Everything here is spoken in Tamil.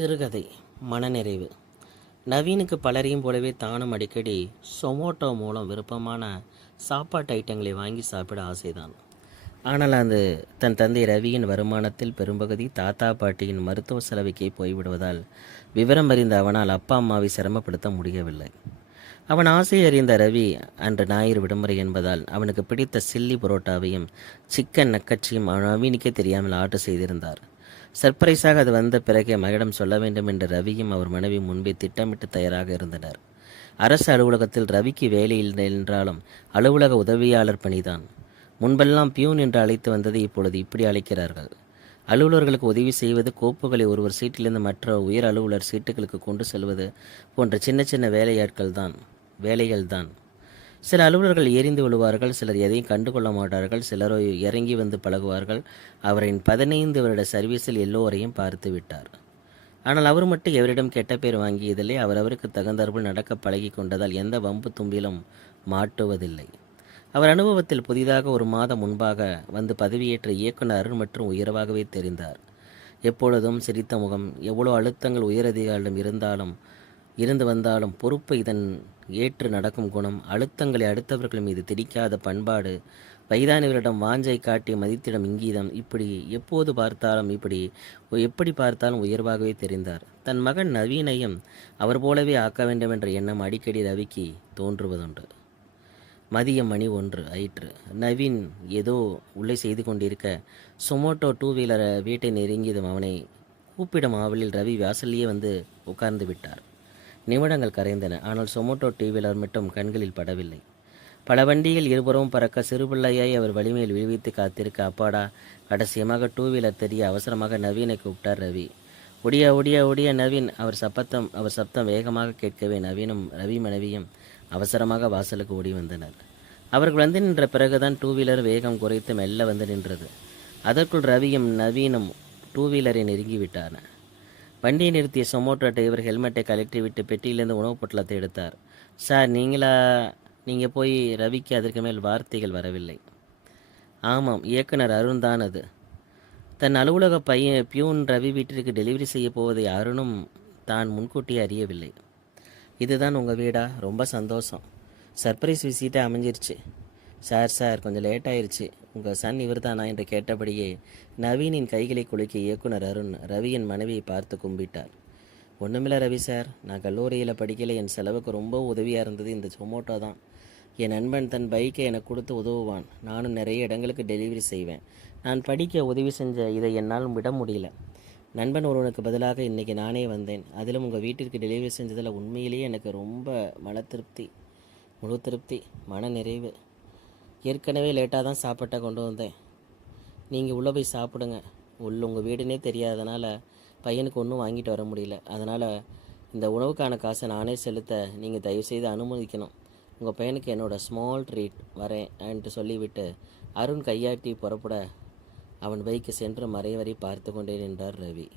சிறுகதை மனநிறைவு. நவீனுக்கு பலரையும் போலவே தானும் அடிக்கடி சொமோட்டோ மூலம் விருப்பமான சாப்பாட்டு ஐட்டங்களை வாங்கி சாப்பிட ஆசைதான். ஆனால் அது தன் தந்தை ரவியின் வருமானத்தில் பெரும்பகுதி தாத்தா பாட்டியின் மருத்துவ செலவுக்கே போய்விடுவதால் விவரம் அறிந்த அவனால் அப்பா அம்மாவை சிரமப்படுத்த முடியவில்லை. அவன் ஆசை அறிந்த ரவி அன்று ஞாயிறு விடுமுறை என்பதால் அவனுக்கு பிடித்த சில்லி புரோட்டாவையும் சிக்கன் நக்கச்சியும் நவீனுக்கே தெரியாமல் ஆர்டர் செய்திருந்தார். சர்ப்ரைஸாக அது வந்த பிறகே மகளிடம் சொல்ல வேண்டும் என்று ரவியும் அவர் மனைவி முன்பே திட்டமிட்டு தயாராக இருந்தனர். அரசு அலுவலகத்தில் ரவிக்கு வேலை இல்லை என்றாலும் அலுவலக உதவியாளர் பணிதான். முன்பெல்லாம் பியூன் என்று அழைத்து வந்தது இப்பொழுது இப்படி அழைக்கிறார்கள். அலுவலர்களுக்கு உதவி செய்வது, கோப்புகளை ஒருவர் சீட்டிலிருந்து மற்ற உயர் அலுவலர் சீட்டுகளுக்கு கொண்டு செல்வது போன்ற சின்ன சின்ன வேலைகள்தான். சில அலுவலர்கள் எரிந்து விழுவார்கள், சிலர் எதையும் கண்டுகொள்ள மாட்டார்கள், சிலரோ இறங்கி வந்து பழகுவார்கள். அவரின் 15 வருட சர்வீஸில் எல்லோரையும் பார்த்து விட்டார். ஆனால் அவர் மட்டும் எவரிடம் கெட்ட பேர் வாங்கியதில்லை. அவரவருக்கு தகுந்தாற்போல் நடக்க பழகி கொண்டதால் எந்த வம்பு தும்பிலும் மாட்டுவதில்லை. அவர் அனுபவத்தில் புதிதாக 1 மாதம் முன்பாக வந்து பதவியேற்ற இயக்குனர் அருண் மற்றும் உயர்வாகவே தெரிந்தார். எப்பொழுதும் சிரித்த முகம், எவ்வளோ அழுத்தங்கள் உயரதிகாரிடம் இருந்து வந்தாலும் பொறுப்பை ஏற்று நடக்கும் குணம், அழுத்தங்களை அடுத்தவர்கள் மீது திணிக்காத பண்பாடு, வயதானவரிடம் வாஞ்சை காட்டி மதித்திடம் இங்கீதம், எப்படி பார்த்தாலும் உயர்வாகவே தெரிந்தார். தன் மகன் நவீனையும் அவர் போலவே ஆக்க வேண்டும் என்ற எண்ணம் அடிக்கடி ரவிக்கு தோன்றுவதுண்டு. மதியம் மணி 1 ஆயிற்று. நவீன் ஏதோ உள்ளே செய்து கொண்டிருக்க சொமோட்டோ 2 வீலர் வீட்டை நெருங்கியதும் அவனை கூப்பிடும் ஆவலில் ரவி வாசல்லையே வந்து உட்கார்ந்து விட்டார். நிமிடங்கள் கரைந்தன. ஆனால் சொமோட்டோ 2 வீலர் மட்டும் கண்களில் படவில்லை. பல வண்டிகள் இருபுறமும் பறக்க சிறுபிள்ளையாய் அவர் வலிமையில் விழிவித்து காத்திருக்க அப்பாடா, கடைசியமாக 2 வீலர் தெரிய அவசரமாக நவீனை கூப்பிட்டார் ரவி. ஒடியா ஒடியா ஒடியா நவீன். அவர் சப்தம் வேகமாக கேட்கவே நவீனும் ரவி மனைவியும் அவசரமாக வாசலுக்கு ஓடி வந்தனர். அவர்கள் வந்து நின்ற பிறகுதான் 2 வீலர் வேகம் குறைத்து மெல்ல வந்து நின்றது. அதற்குள் ரவியும் நவீனும் 2 வீலரை நெருங்கிவிட்டான. வண்டியை நிறுத்திய சொமோட்டோ டிரைவர் ஹெல்மெட்டை கழற்றிவிட்டு பெட்டியிலிருந்து உணவுப் பொட்டலத்தை எடுத்தார். சார், நீங்கள் போய். ரவிக்கு அதற்கு மேல் வார்த்தைகள் வரவில்லை. ஆமாம், இயக்குனர் அருண் தான் அது. தன் அலுவலக பியூன் ரவி வீட்டிற்கு டெலிவரி செய்ய போவதை அருணும் தான் முன்கூட்டியே அறியவில்லை. இதுதான் உங்கள் வீடா? ரொம்ப சந்தோஷம். சர்ப்ரைஸ் விசிட்டாக அமைஞ்சிருச்சு. சார் கொஞ்சம் லேட் ஆயிடுச்சு. உங்கள் சன் இவர் தானா என்று கேட்டபடியே நவீனின் கைகளை குலுக்கிய இயக்குனர் அருண் ரவியின் மனைவியை பார்த்து கும்பிட்டார். ஒன்றுமில்ல ரவி சார், நான் கல்லூரியில் படிக்கல. என் செலவுக்கு ரொம்ப உதவியாக இருந்தது இந்த சொமோட்டோ தான். என் நண்பன் தன் பைக்கை எனக்கு கொடுத்து உதவுவான். நானும் நிறைய இடங்களுக்கு டெலிவரி செய்வேன். நான் படிக்க உதவி செஞ்ச இதை என்னால் விட முடியல. நண்பன் ஒருவனுக்கு பதிலாக இன்றைக்கி நானே வந்தேன். அதிலும் உங்கள் வீட்டிற்கு டெலிவரி செஞ்சதில் உண்மையிலேயே எனக்கு ரொம்ப முழு திருப்தி, மன நிறைவு. ஏற்கனவே லேட்டாக தான் சாப்பாட்டை கொண்டு வந்தேன். நீங்கள் உள்ளே போய் சாப்பிடுங்க. உங்கள் வீடுனே தெரியாதனால பையனுக்கு ஒன்றும் வாங்கிட்டு வர முடியல. அதனால் இந்த உணவுக்கான காசை நானே செலுத்த நீங்கள் தயவுசெய்து அனுமதிக்கணும். உங்கள் பையனுக்கு என்னோடய ஸ்மால் ட்ரீட் வரேன் என்று சொல்லிவிட்டு அருண் கையாட்டி புறப்பட அவன் பைக்கு சென்று மறைவரை பார்த்து கொண்டே நின்றார் ரவி.